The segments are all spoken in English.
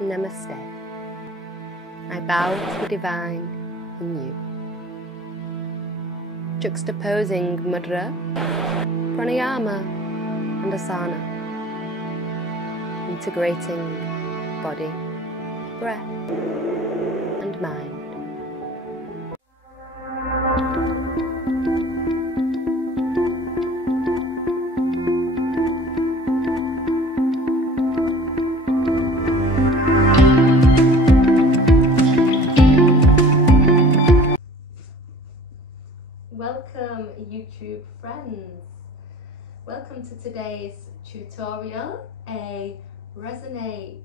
Namaste. I bow to the divine in you. Juxtaposing mudra, pranayama and asana. Integrating body, breath and mind. Welcome YouTube friends. Welcome to today's tutorial, a resonate,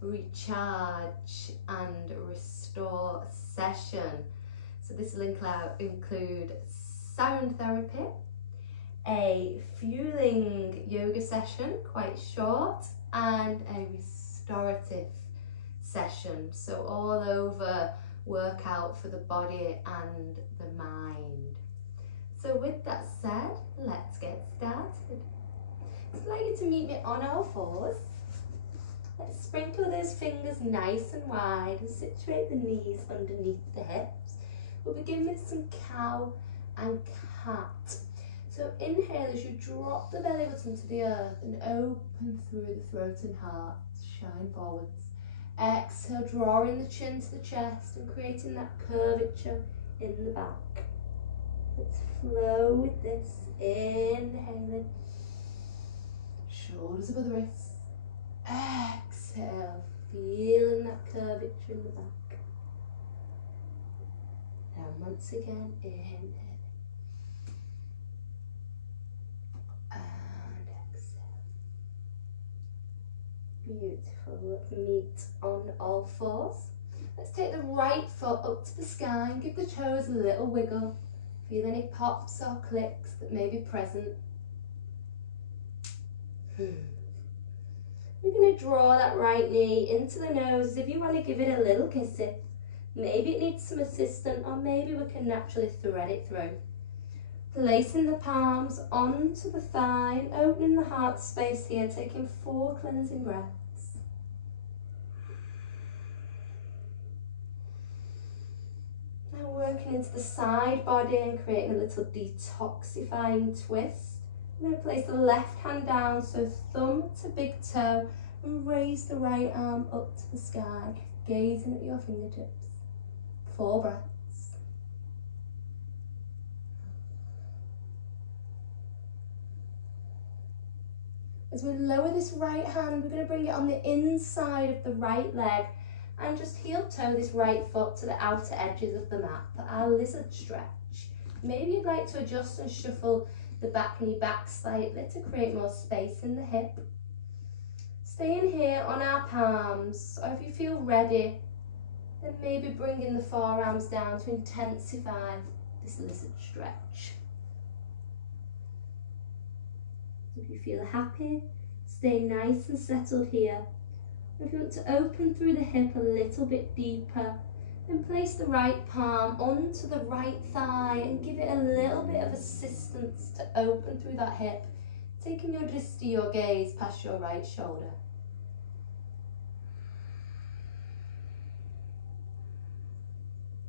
recharge and restore session. So this will include sound therapy, a fueling yoga session, quite short, and a restorative session. So all over workout for the body and the mind. So with that said, let's get started. So I'd like you to meet me on all fours. Let's sprinkle those fingers nice and wide and situate the knees underneath the hips. We'll begin with some cow and cat. So inhale as you drop the belly button to the earth and open through the throat and heart. Shine forwards. Exhale, drawing the chin to the chest and creating that curvature in the back. Let's flow with this. Inhaling, shoulders above the wrists. Exhale, feeling that curvature in the back. And once again, inhale. And exhale. Beautiful. Let's meet on all fours. Let's take the right foot up to the sky and give the toes a little wiggle. Feel any pops or clicks that may be present. We're going to draw that right knee into the nose. If you want to give it a little kissy, maybe it needs some assistance, or maybe we can naturally thread it through. Placing the palms onto the thigh, opening the heart space here, taking 4 cleansing breaths. Now working into the side body and creating a little detoxifying twist. I'm going to place the left hand down, so thumb to big toe, and raise the right arm up to the sky, gazing at your fingertips. 4 breaths. As we lower this right hand, we're going to bring it on the inside of the right leg and just heel toe this right foot to the outer edges of the mat for our lizard stretch. Maybe you'd like to adjust and shuffle the back knee back slightly to create more space in the hip. Staying here on our palms, or if you feel ready, then maybe bringing the forearms down to intensify this lizard stretch. If you feel happy, stay nice and settled here. If you want to open through the hip a little bit deeper, then place the right palm onto the right thigh and give it a little bit of assistance to open through that hip, taking your drishti, your gaze, past your right shoulder.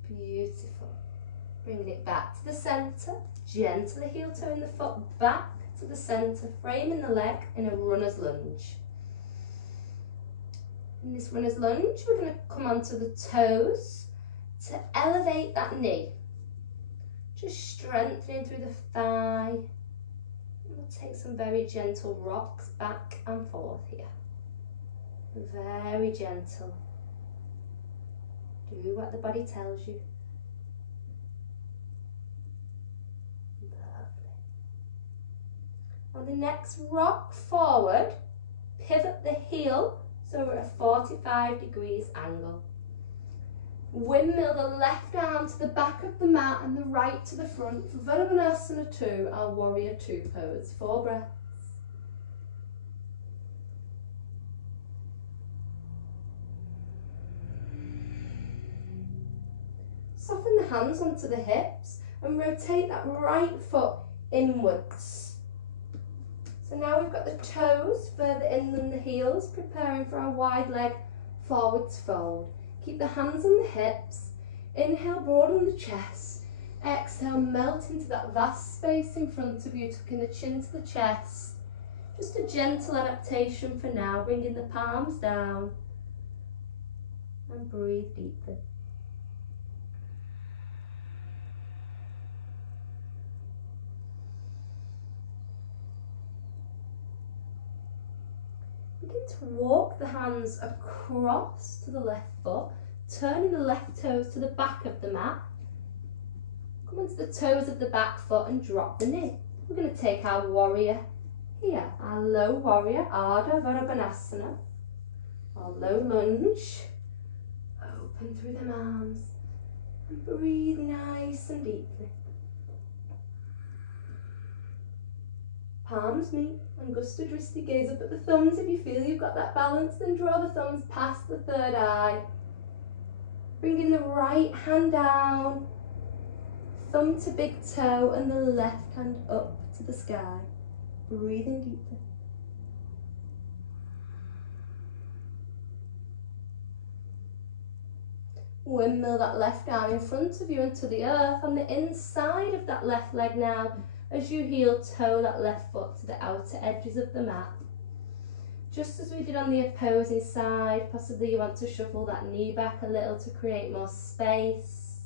Beautiful. Bringing it back to the centre, gently heel toeing the foot back to the centre, framing the leg in a runner's lunge. In this runner's lunge, we're going to come onto the toes to elevate that knee. Just strengthening through the thigh. We'll take some very gentle rocks back and forth here. Very gentle. Do what the body tells you. On the next rock forward, pivot the heel so we're at a 45 degrees angle. Windmill the left arm to the back of the mat and the right to the front for Asana 2, our warrior 2 pose. 4 breaths. Soften the hands onto the hips and rotate that right foot inwards. So now we've got the toes further in than the heels, preparing for our wide leg forwards fold. Keep the hands on the hips. Inhale, broaden the chest. Exhale, melt into that vast space in front of you, tucking the chin to the chest. Just a gentle adaptation for now, bringing the palms down. And breathe deeply. Begin to walk the hands across to the left foot, turning the left toes to the back of the mat. Come onto the toes of the back foot and drop the knee. We're going to take our warrior here, our low warrior, Ardha Varikonasana, our low lunge. Open through the arms and breathe nice and deeply. Palms meet, Angusta Dristi, gaze up at the thumbs. If you feel you've got that balance, then draw the thumbs past the third eye. Bringing the right hand down, thumb to big toe, and the left hand up to the sky. Breathing deeply. Windmill that left arm in front of you into the earth on the inside of that left leg now, as you heel toe that left foot to the outer edges of the mat. Just as we did on the opposing side, possibly you want to shuffle that knee back a little to create more space.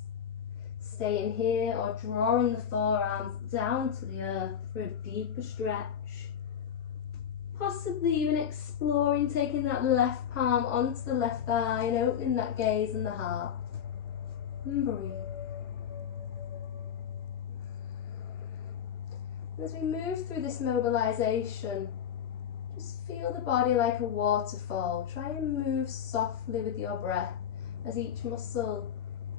Staying here or drawing the forearms down to the earth for a deeper stretch. Possibly even exploring taking that left palm onto the left thigh and opening that gaze and the heart. And breathe. As we move through this mobilization, just feel the body like a waterfall. Try and move softly with your breath as each muscle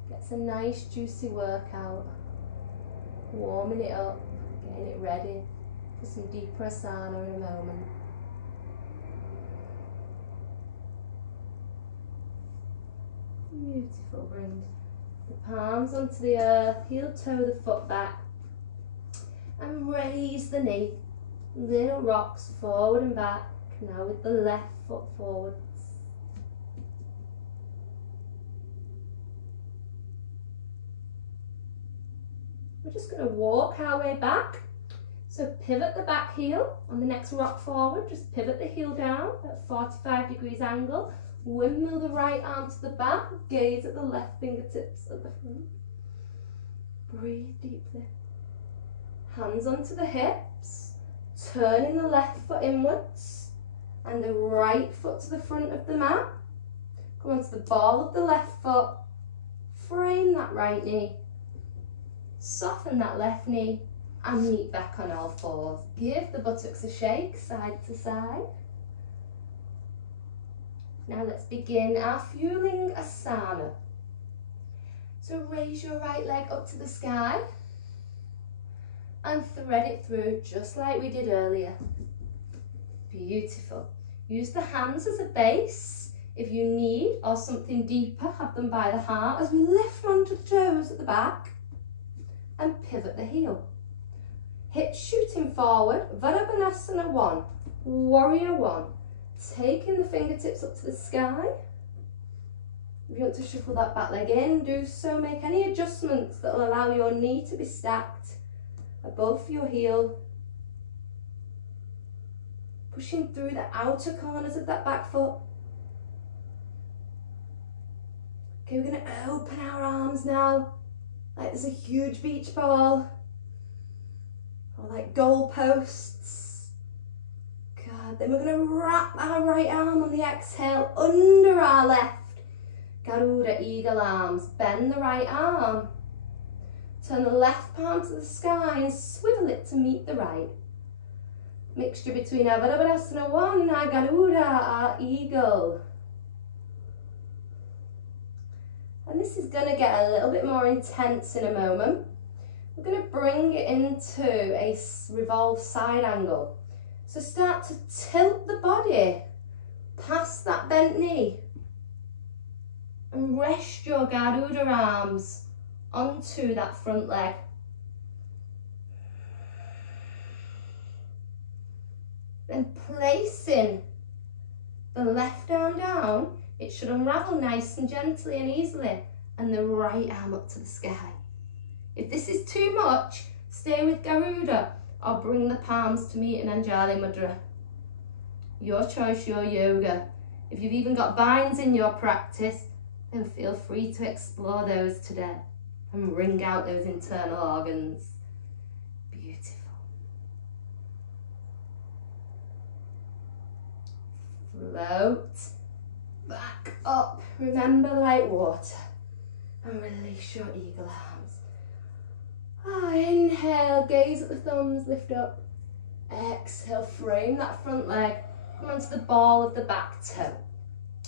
gets a nice juicy workout. Warming it up, getting it ready for some deeper asana in a moment. Beautiful. Bring the palms onto the earth, heel toe the foot back. And raise the knee. Little rocks forward and back. Now with the left foot forwards. We're just going to walk our way back. So pivot the back heel on the next rock forward. Just pivot the heel down at 45 degrees angle. Windmill the right arm to the back. Gaze at the left fingertips at the front. Breathe deeply. Hands onto the hips, turning the left foot inwards and the right foot to the front of the mat. Come onto the ball of the left foot, frame that right knee, soften that left knee and meet back on all fours. Give the buttocks a shake, side to side. Now let's begin our fueling asana. So raise your right leg up to the sky. And thread it through just like we did earlier. Beautiful. Use the hands as a base. If you need or something deeper, have them by the heart as we lift front of toes at the back and pivot the heel. Hips shooting forward, Varikonasana 1, Warrior 1. Taking the fingertips up to the sky. If you want to shuffle that back leg in, do so. Make any adjustments that will allow your knee to be stacked above your heel, pushing through the outer corners of that back foot. Okay, we're going to open our arms now, like there's a huge beach ball, or like goal posts. God, then we're going to wrap our right arm on the exhale under our left. Garuda, eagle arms, bend the right arm. Turn the left palm to the sky and swivel it to meet the right. Mixture between our Varikonasana 1 and our Garuda, our eagle. And this is going to get a little bit more intense in a moment. We're going to bring it into a revolve side angle. So start to tilt the body past that bent knee. And rest your Garuda arms onto that front leg. Then placing the left arm down, It should unravel nice and gently and easily, and the right arm up to the sky. If this is too much, stay with Garuda or bring the palms to meet in Anjali Mudra. Your choice, your yoga. If you've even got binds in your practice, then feel free to explore those today and wring out those internal organs. Beautiful. Float back up. Remember, like water. And release your eagle arms. Inhale, gaze at the thumbs, lift up. Exhale, frame that front leg. Come onto the ball of the back toe.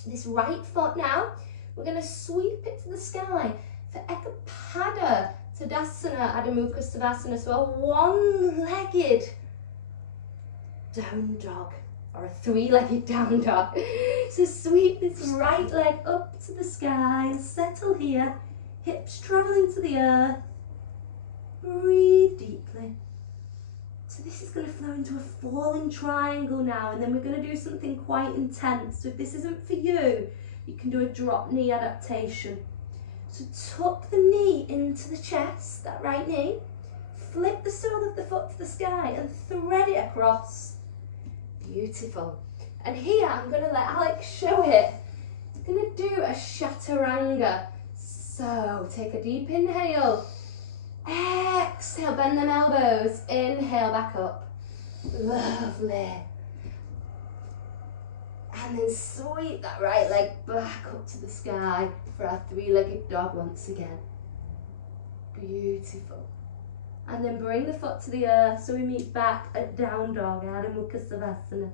This right foot now, we're going to sweep it to the sky for Ekapada Tadasana Adho Mukha Savasana. So a one-legged down dog, or a three-legged down dog. So sweep this right leg up to the sky and settle here. Hips traveling to the earth. Breathe deeply. So this is going to flow into a falling triangle now, and then we're going to do something quite intense. So if this isn't for you, you can do a drop knee adaptation. So tuck the knee into the chest, that right knee. Flip the sole of the foot to the sky and thread it across. Beautiful. And here I'm going to let Alex show it. I'm going to do a Chaturanga. So take a deep inhale. Exhale, bend them elbows. Inhale, back up. Lovely. And then sweep that right leg back up to the sky for our three-legged dog once again. Beautiful. And then bring the foot to the earth so we meet back at down dog, Adho Mukha Savasana.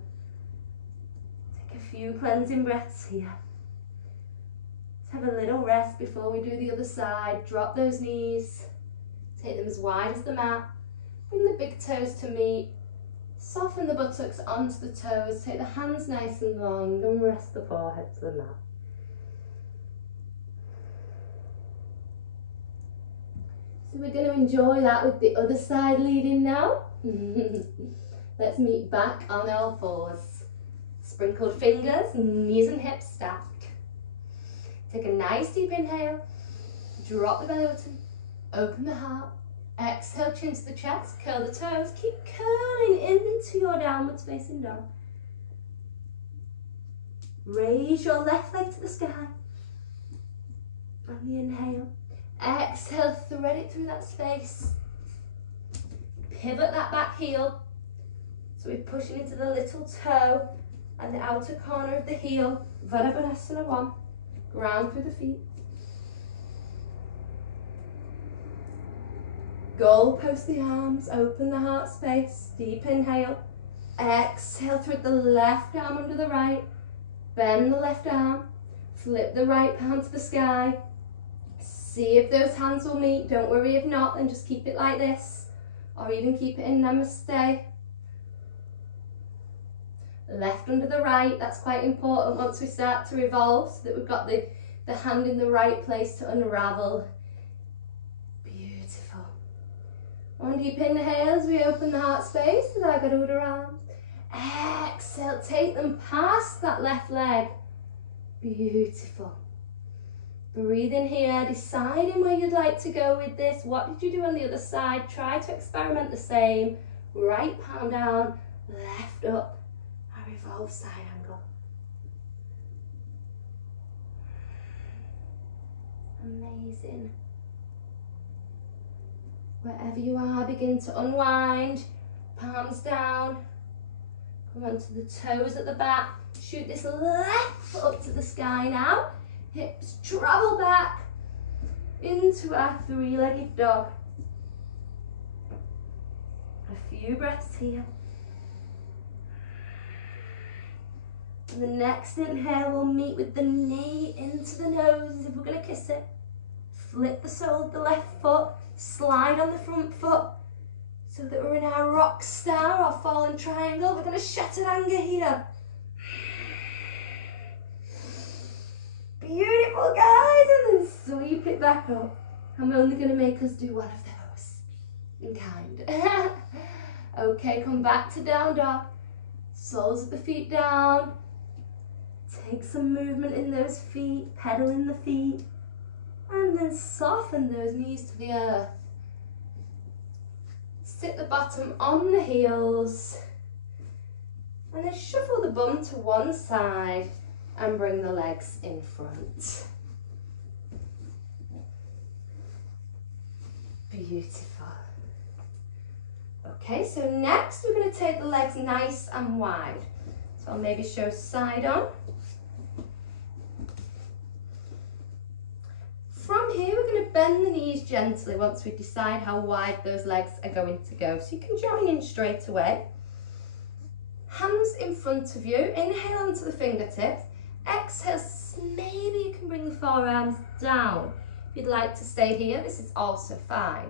Take a few cleansing breaths here. Let's have a little rest before we do the other side. Drop those knees. Take them as wide as the mat. Bring the big toes to meet. Soften the buttocks onto the toes. Take the hands nice and long and rest the forehead to the mat. So we're going to enjoy that with the other side leading now. Let's meet back on all fours. Sprinkled fingers, knees and hips stacked. Take a nice deep inhale. Drop the belly button. Open the heart. Exhale, chin to the chest. Curl the toes. Keep curling into your downwards facing dog. Raise your left leg to the sky. On the inhale. Exhale, thread it through that space. Pivot that back heel. So we're pushing into the little toe and the outer corner of the heel. Vadabadasana 1. Ground through the feet. Goalpost the arms, open the heart space, deep inhale. Exhale, thread the left arm under the right. Bend the left arm. Flip the right palm to the sky. See if those hands will meet. Don't worry if not, then just keep it like this. Or even keep it in Namaste. Left under the right, that's quite important once we start to revolve, so that we've got the hand in the right place to unravel. Beautiful. One deep inhale as we open the heart space with our Garuda arms. Exhale, take them past that left leg. Beautiful. Breathe in here, deciding where you'd like to go with this. What did you do on the other side? Try to experiment the same. Right palm down, left up. Revolve side angle. Amazing. Wherever you are, begin to unwind. Palms down. Come onto the toes at the back. Shoot this left foot up to the sky now. Hips travel back into our three-legged dog. A few breaths here. And the next inhale will meet with the knee into the nose as if we're going to kiss it. Flip the sole of the left foot, slide on the front foot so that we're in our rock star or fallen triangle. We're going to Chaturanga here. Beautiful, guys, and then sweep it back up. I'm only going to make us do one of those in kind. Okay, come back to down dog. Soles of the feet down. Take some movement in those feet, pedal in the feet, and then soften those knees to the earth. Sit the bottom on the heels, and then shuffle the bum to one side and bring the legs in front. Beautiful. Okay, so next we're going to take the legs nice and wide. So I'll maybe show side on. From here we're going to bend the knees gently once we decide how wide those legs are going to go. So you can join in straight away. Hands in front of you, inhale onto the fingertips. Exhale, maybe you can bring the forearms down. If you'd like to stay here, this is also fine.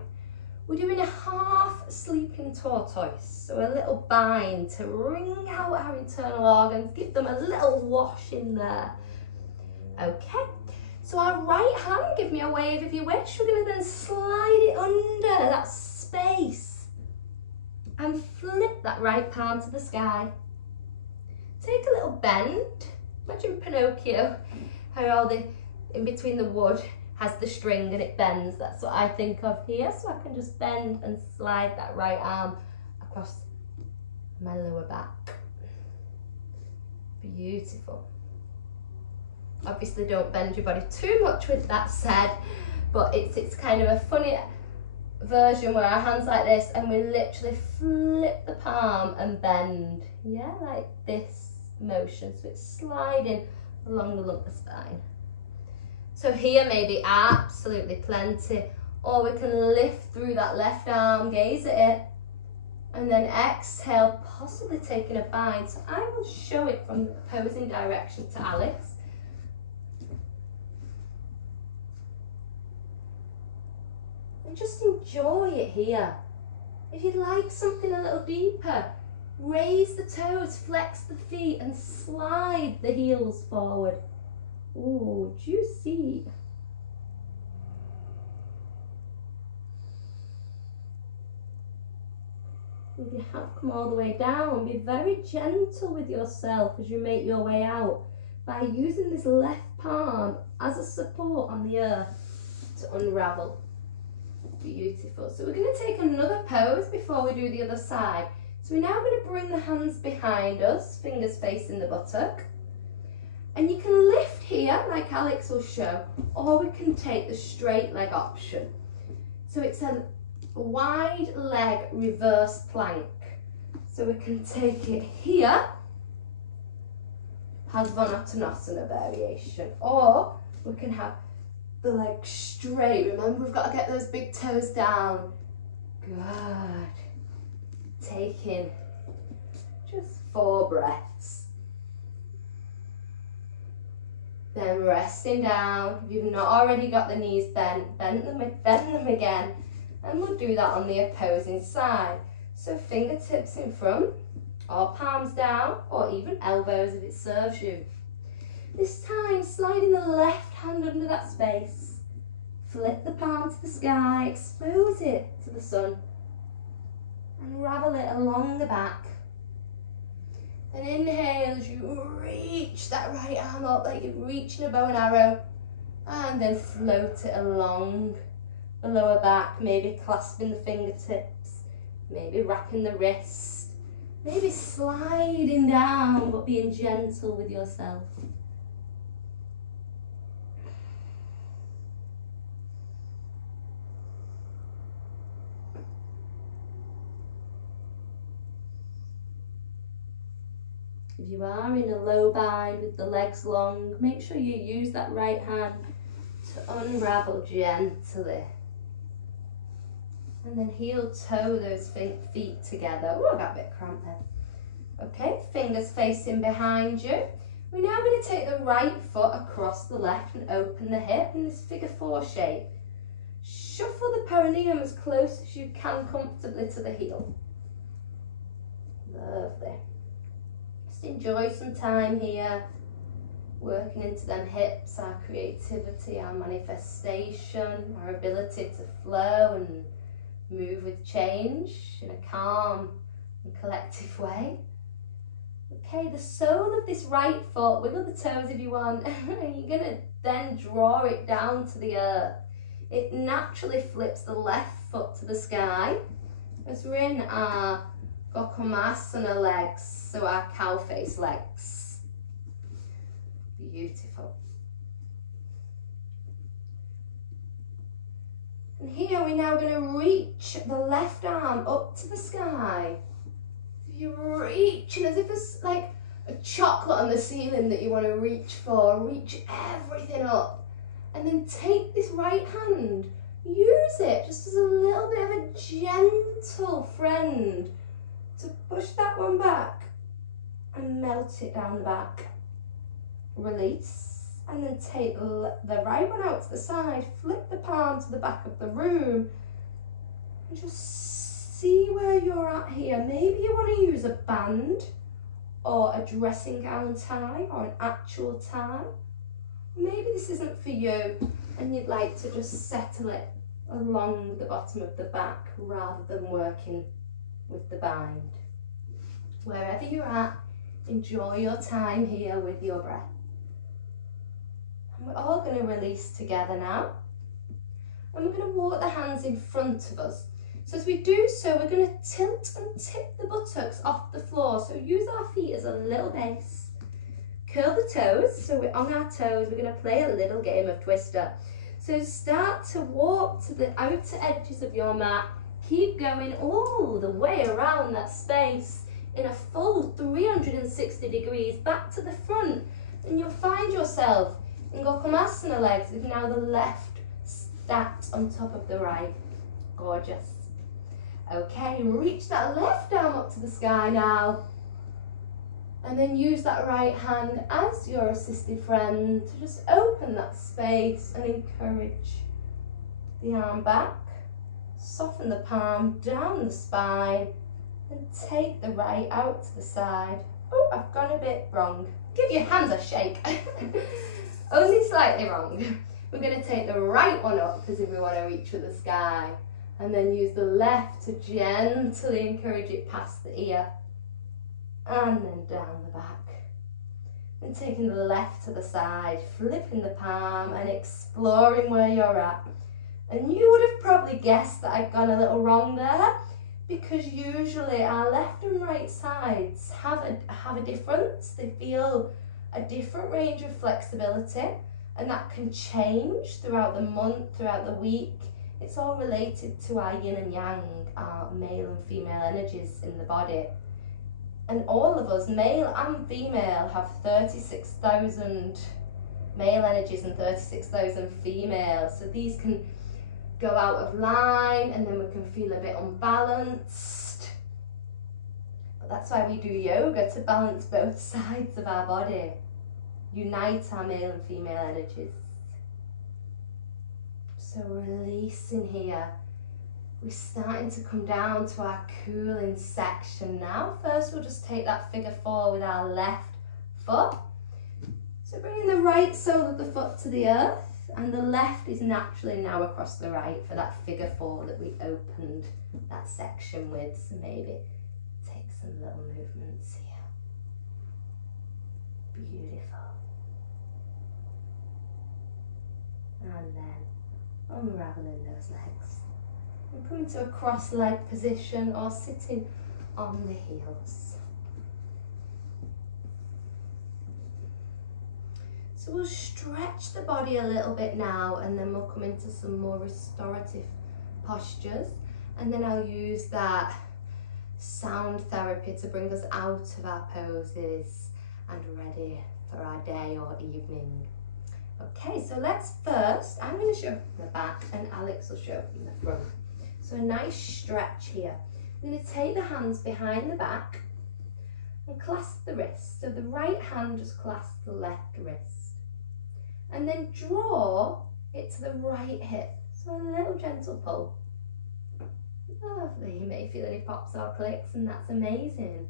We're doing a half sleeping tortoise, so a little bind to wring out our internal organs, give them a little wash in there. Okay, so our right hand, give me a wave if you wish. We're going to then slide it under that space and flip that right palm to the sky. Take a little bend. Imagine Pinocchio, how all the in between the wood has the string and it bends. That's what I think of here. So I can just bend and slide that right arm across my lower back. Beautiful. Obviously don't bend your body too much with that said, but it's kind of a funny version where our hands like this and we literally flip the palm and bend. Yeah, like this motion. So it's sliding along the lumbar spine. So here maybe absolutely plenty, or we can lift through that left arm, gaze at it, and then exhale, possibly taking a bind. So I will show it from the opposing direction to Alex. And just enjoy it here. If you'd like something a little deeper, raise the toes, flex the feet, and slide the heels forward. Ooh, juicy. If you have come all the way down, be very gentle with yourself as you make your way out by using this left palm as a support on the earth to unravel. Beautiful. So we're going to take another pose before we do the other side. So we're now going to bring the hands behind us, fingers facing the buttock. And you can lift here, like Alex will show, or we can take the straight leg option. So it's a wide leg reverse plank. So we can take it here, Padvanottanasana variation, or we can have the leg straight. Remember, we've got to get those big toes down. Good. Take in just 4 breaths. Then resting down. If you've not already got the knees bent, bend them again. And we'll do that on the opposing side. So fingertips in front, or palms down, or even elbows if it serves you. This time, sliding the left hand under that space. Flip the palm to the sky, expose it to the sun. Unravel it along the back. And inhale as you reach that right arm up like you're reaching a bow and arrow. And then float it along the lower back, maybe clasping the fingertips, maybe wrapping the wrist, maybe sliding down but being gentle with yourself. If you are in a low bind with the legs long, make sure you use that right hand to unravel gently. And then heel toe those feet together. Oh, I got a bit cramped there. Okay, fingers facing behind you. We're now going to take the right foot across the left and open the hip in this figure 4 shape. Shuffle the perineum as close as you can comfortably to the heel. Lovely. Just enjoy some time here, working into them hips, our creativity, our manifestation, our ability to flow and move with change in a calm and collective way. Okay, the sole of this right foot, wiggle the toes if you want, and you're gonna then draw it down to the earth. It naturally flips the left foot to the sky as we're in our Gokumasana legs, so our cow face legs. Beautiful. And here we're now going to reach the left arm up to the sky. You're reaching as if it's like a chocolate on the ceiling that you want to reach for. Reach everything up. And then take this right hand, use it just as a little bit of a gentle friend to push that one back and melt it down the back. Release, and then take the right one out to the side, flip the palm to the back of the room, and just see where you're at here. Maybe you want to use a band or a dressing gown tie or an actual tie. Maybe this isn't for you and you'd like to just settle it along the bottom of the back rather than working with the bind. Wherever you're at, enjoy your time here with your breath. And we're all going to release together now. And we're going to walk the hands in front of us. So as we do so, we're going to tilt and tip the buttocks off the floor. So use our feet as a little base. Curl the toes, so we're on our toes. We're going to play a little game of twister. So start to walk to the outer edges of your mat. Keep going all the way around that space in a full 360 degrees back to the front. And you'll find yourself in Gokumasana legs with now the left stacked on top of the right. Gorgeous. Okay, reach that left arm up to the sky now. And then use that right hand as your assisted friend to just open that space and encourage the arm back. Soften the palm down the spine and take the right out to the side. Oh, I've gone a bit wrong. Give your hands a shake. Only slightly wrong. We're going to take the right one up as if we want to reach for the sky. And then use the left to gently encourage it past the ear. And then down the back. And taking the left to the side, flipping the palm and exploring where you're at. And you would have probably guessed that I'd gone a little wrong there, because usually our left and right sides have a difference. They feel a different range of flexibility, and that can change throughout the month, throughout the week. It's all related to our yin and yang, our male and female energies in the body. And all of us, male and female, have 36,000 male energies and 36,000 female. So these can go out of line and then we can feel a bit unbalanced. But that's why we do yoga, to balance both sides of our body. Unite our male and female energies. So releasing here. We're starting to come down to our cooling section now. First we'll just take that figure 4 with our left foot. So bringing the right sole of the foot to the earth, and the left is naturally now across the right for that figure 4 that we opened that section with. So maybe take some little movements here. Beautiful. And then unraveling those legs. And coming to a cross leg position or sitting on the heels. So we'll stretch the body a little bit now, and then we'll come into some more restorative postures. And then I'll use that sound therapy to bring us out of our poses and ready for our day or evening. Okay, so let's first, I'm going to show from the back and Alex will show from the front. So a nice stretch here. I'm going to take the hands behind the back and clasp the wrist. So the right hand just clasps the left wrist. And then draw it to the right hip. So a little gentle pull. Lovely. You may feel any pops or clicks, and that's amazing.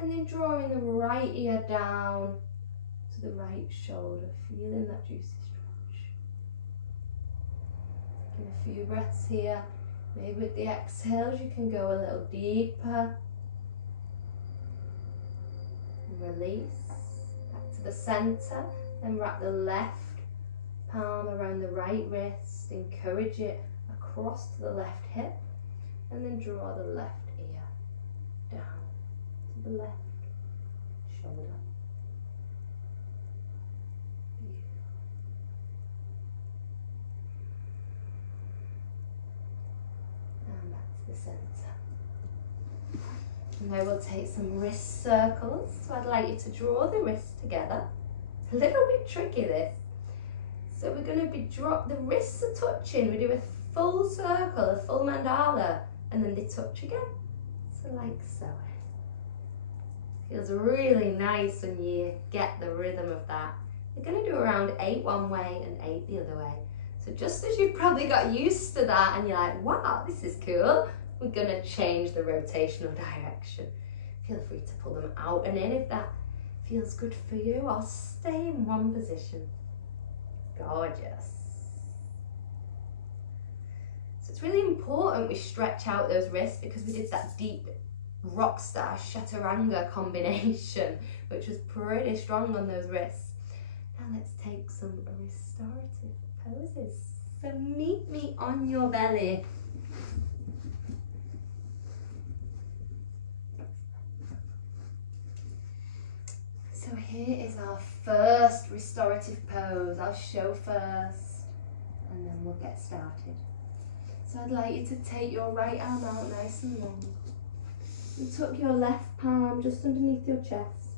And then drawing the right ear down to the right shoulder, feeling that juicy stretch. Taking a few breaths here. Maybe with the exhales you can go a little deeper. Release. Back to the center. Then wrap the left palm around the right wrist. Encourage it across to the left hip. And then draw the left ear down to the left shoulder. And back to the center. Now we'll take some wrist circles. So I'd like you to draw the wrists together. It's a little bit tricky, this. So we're going to be the wrists are touching. We do a full circle, a full mandala, and then they touch again. So like so. Feels really nice when you get the rhythm of that. We're going to do around 8 one way and 8 the other way. So just as you've probably got used to that and you're like, wow, this is cool, we're going to change the rotational direction. Feel free to pull them out and in if that feels good for you, or stay in one position. Gorgeous. So it's really important we stretch out those wrists because we did that deep rock star Chaturanga combination, which was pretty strong on those wrists. Now let's take some restorative poses. So meet me on your belly. So here is our first restorative pose. I'll show first and then we'll get started. So I'd like you to take your right arm out nice and long. And tuck your left palm just underneath your chest.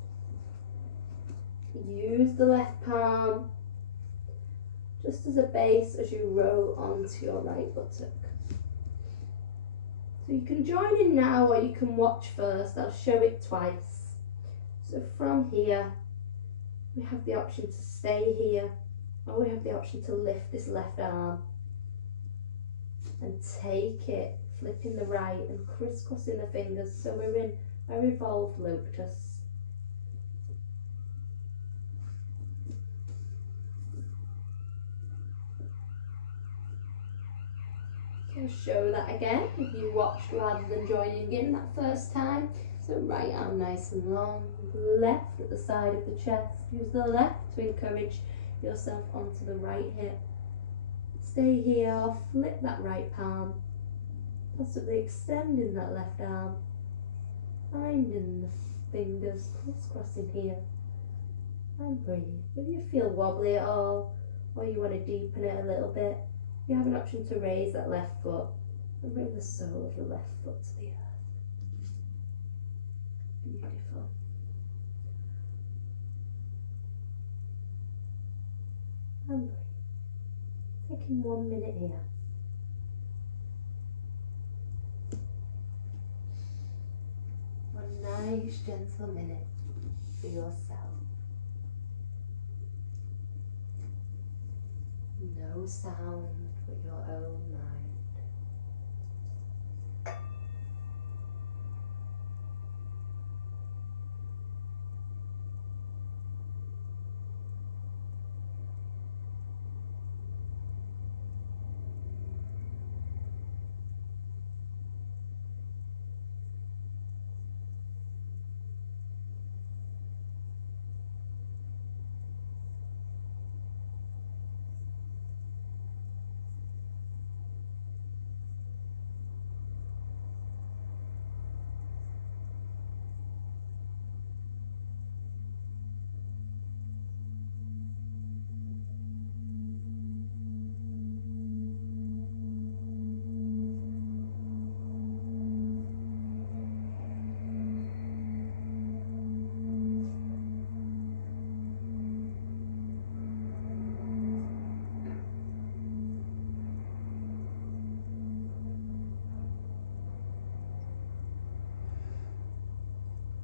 Use the left palm just as a base as you roll onto your right buttock. So you can join in now or you can watch first. I'll show it twice. So from here, we have the option to stay here, or we have the option to lift this left arm and take it, flipping the right and crisscrossing the fingers. So we're in a revolved lotus. I'll show that again if you watched rather than joining in that first time. So right arm nice and long, left at the side of the chest. Use the left to encourage yourself onto the right hip. Stay here or flip that right palm, possibly extending that left arm, finding the fingers crisscrossing here. And breathe. If you feel wobbly at all or you want to deepen it a little bit, you have an option to raise that left foot and bring the sole of the left foot to the earth. Beautiful. And breathe. Taking 1 minute here. A nice gentle minute for yourself. No sound but your own mind.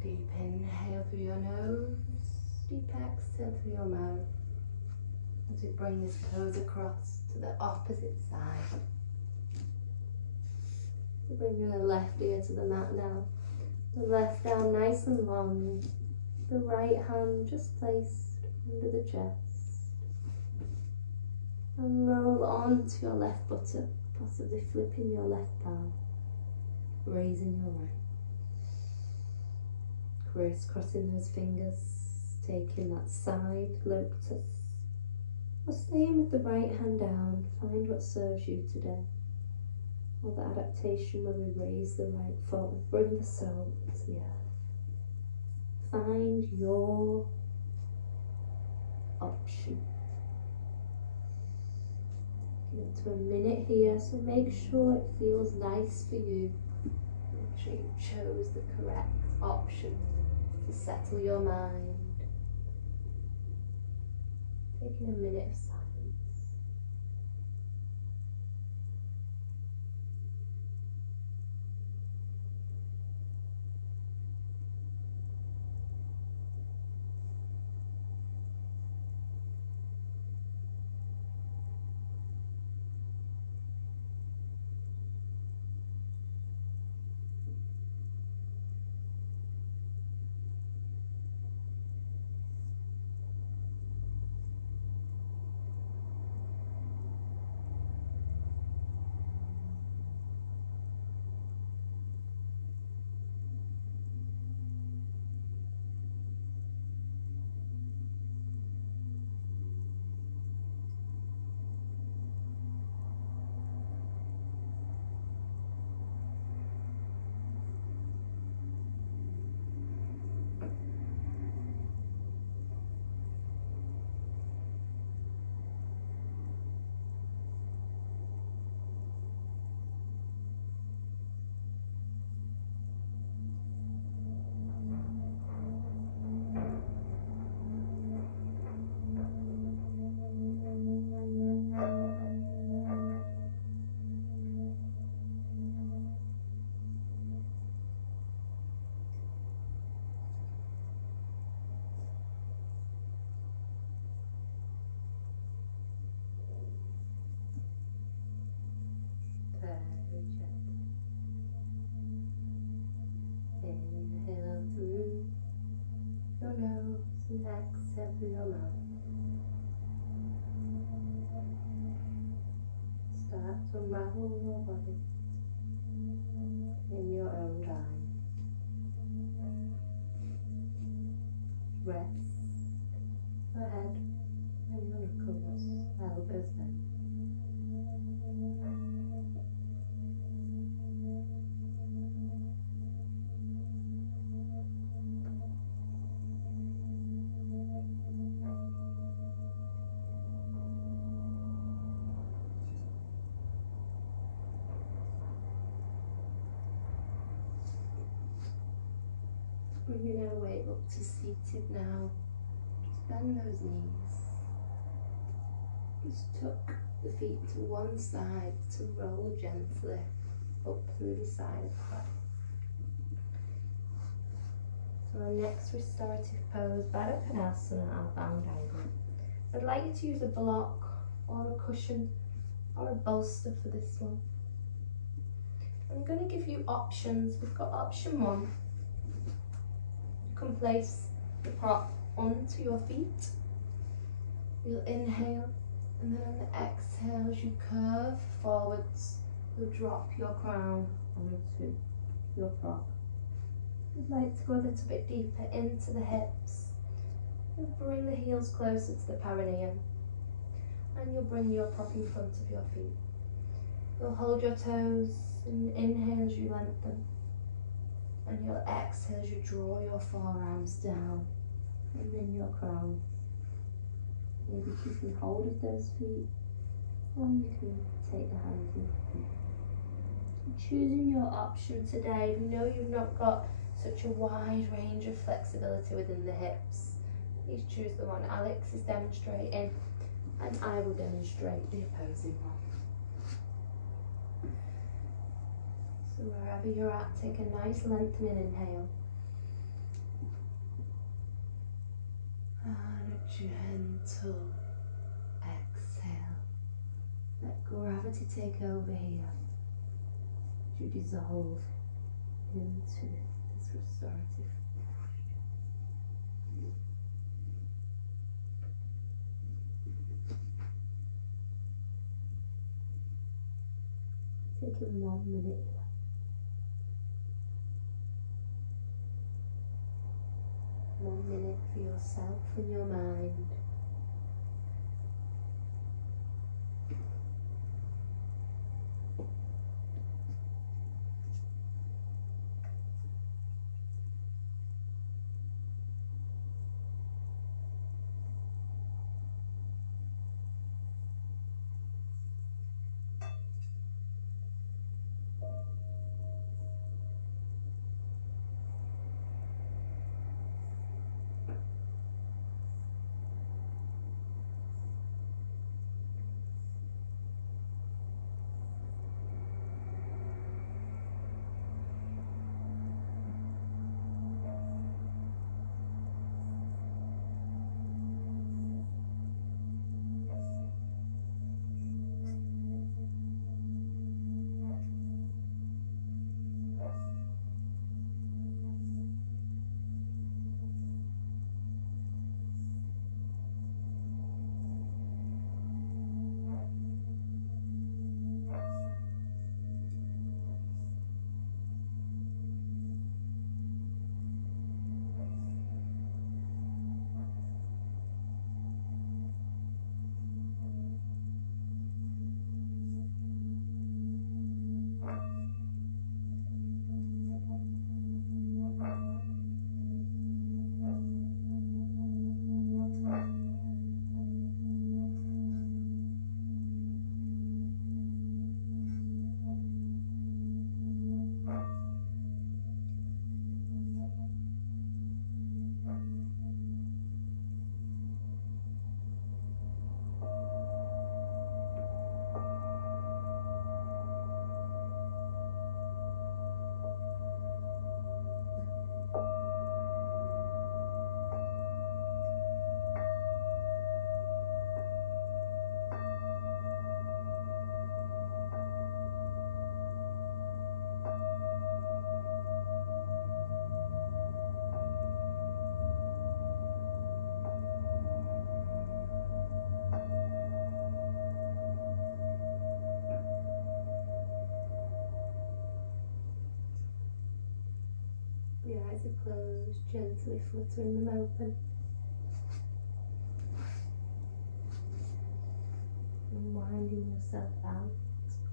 Deep inhale through your nose, deep exhale through your mouth as we bring this pose across to the opposite side. So bring your left ear to the mat now. The left arm nice and long, the right hand just placed under the chest. And roll onto your left buttock, possibly flipping your left palm, raising your right. crisscrossing those fingers, taking that side lotus, or staying with the right hand down. Find what serves you today. Or the adaptation where we raise the right foot, bring the soul to the earth. Find your option. Get to a minute here, so make sure it feels nice for you. Make sure you chose the correct option to settle your mind. Taking a minute of silence. Inhale through your nose and exhale through your mouth. Start to unravel your body in your own time. Rest your head and your knuckles, elbows bent. Bringing our weight up to seated now. Just bend those knees. Just tuck the feet to one side to roll gently up through the side of the body. So our next restorative pose, Baddha Konasana, our bound angle. I'd like you to use a block or a cushion or a bolster for this one. I'm going to give you options. We've got option one. You can place the prop onto your feet. You'll inhale, and then on the exhale, as you curve forwards, you'll drop your crown onto your prop. I'd like to go a little bit deeper into the hips. You'll bring the heels closer to the perineum, and you'll bring your prop in front of your feet. You'll hold your toes and inhale as you lengthen, and you'll exhale as you draw your forearms down, and then your crown. Maybe keeping hold of those feet, or you can take the hands in the feet. Choosing your option today. If you know you've not got such a wide range of flexibility within the hips, please choose the one Alex is demonstrating, and I will demonstrate the opposing one. So wherever you're at, take a nice lengthening inhale. And a gentle exhale. Let gravity take over here as you dissolve into this restorative posture. Taking 1 minute here. closed, gently fluttering them open. And winding yourself out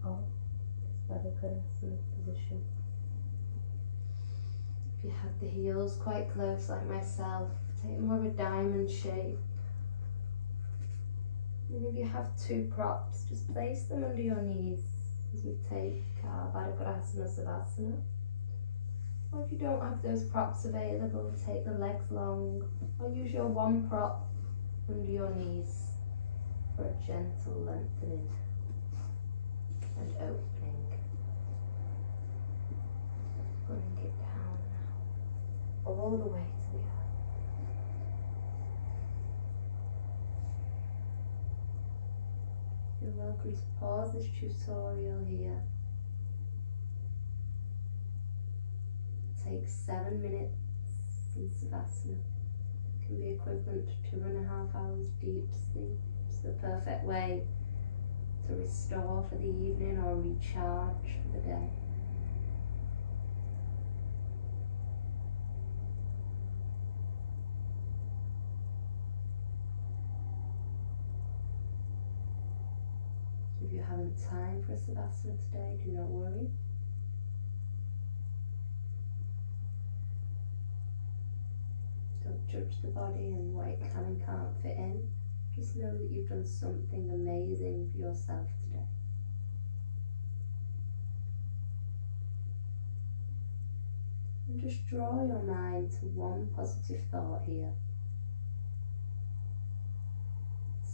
of this Baddha position. If you have the heels quite close like myself, take more of a diamond shape. And if you have two props, just place them under your knees as we take our Baddha Savasana. Or if you don't have those props available, take the legs long, or use your one prop under your knees for a gentle lengthening and opening. Bring it down now, all the way to the earth. You're welcome to pause this tutorial here. Take 7 minutes in Savasana. It can be equivalent to 2.5 hours deep sleep. It's the perfect way to restore for the evening or recharge for the day. If you haven't time for a Savasana today, do not worry. Don't judge the body and what it can and can't fit in. Just know that you've done something amazing for yourself today. And just draw your mind to one positive thought here.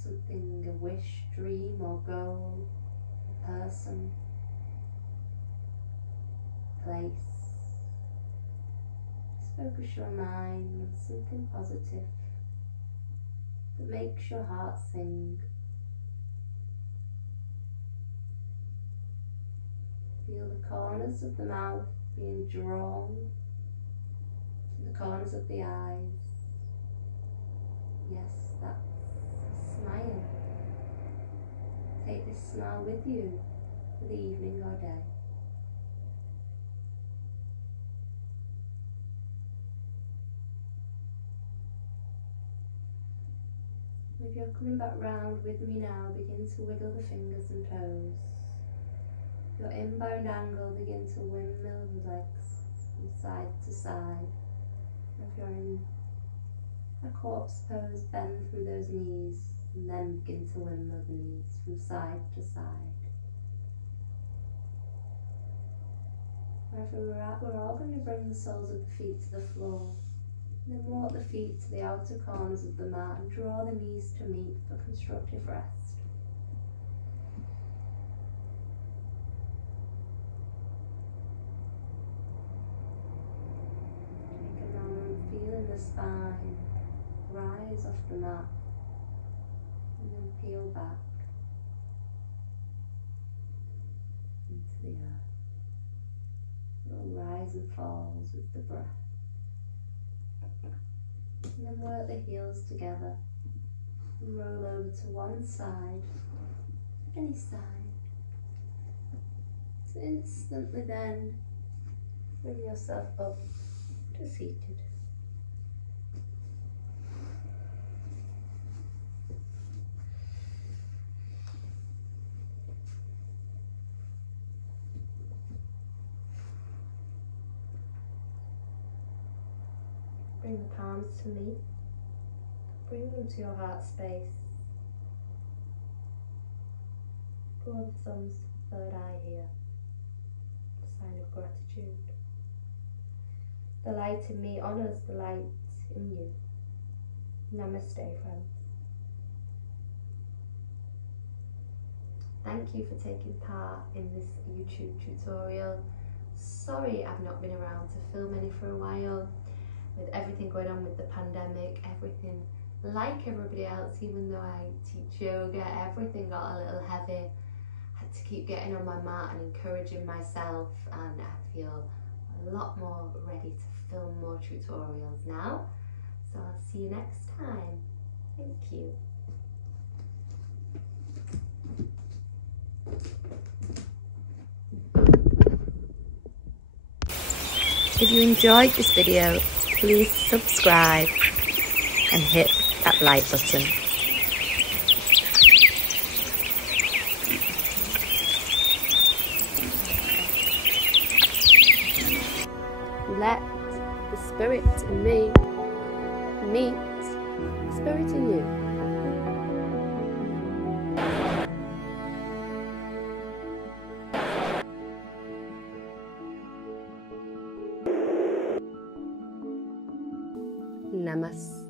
Something, a wish, dream or goal, a person, place. Focus your mind on something positive that makes your heart sing. Feel the corners of the mouth being drawn to the corners of the eyes. Yes, that's a smile. Take this smile with you for the evening or day. If you're coming back round with me now, begin to wiggle the fingers and toes. Your inbound angle, begin to windmill the legs from side to side. If you're in a corpse pose, bend through those knees and then begin to windmill the knees from side to side. Wherever we're at, we're all going to bring the soles of the feet to the floor. And then walk the feet to the outer corners of the mat and draw the knees to meet for constructive rest. Take a moment, feeling the spine rise off the mat and then peel back into the earth. Little rise and falls with the breath. And then work the heels together and roll over to one side, any side. So instantly then bring yourself up to seated. Bring the palms to meet. Bring them to your heart space. Draw the thumbs to the third eye here. A sign of gratitude. The light in me honours the light in you. Namaste, friends. Thank you for taking part in this YouTube tutorial. Sorry I've not been around to film any for a while. With everything going on with the pandemic, everything like everybody else, even though I teach yoga, everything got a little heavy. I had to keep getting on my mat and encouraging myself, and I feel a lot more ready to film more tutorials now. So I'll see you next time. Thank you. If you enjoyed this video, please subscribe and hit that like button. Let the spirit in me meet the spirit in you. Namaste.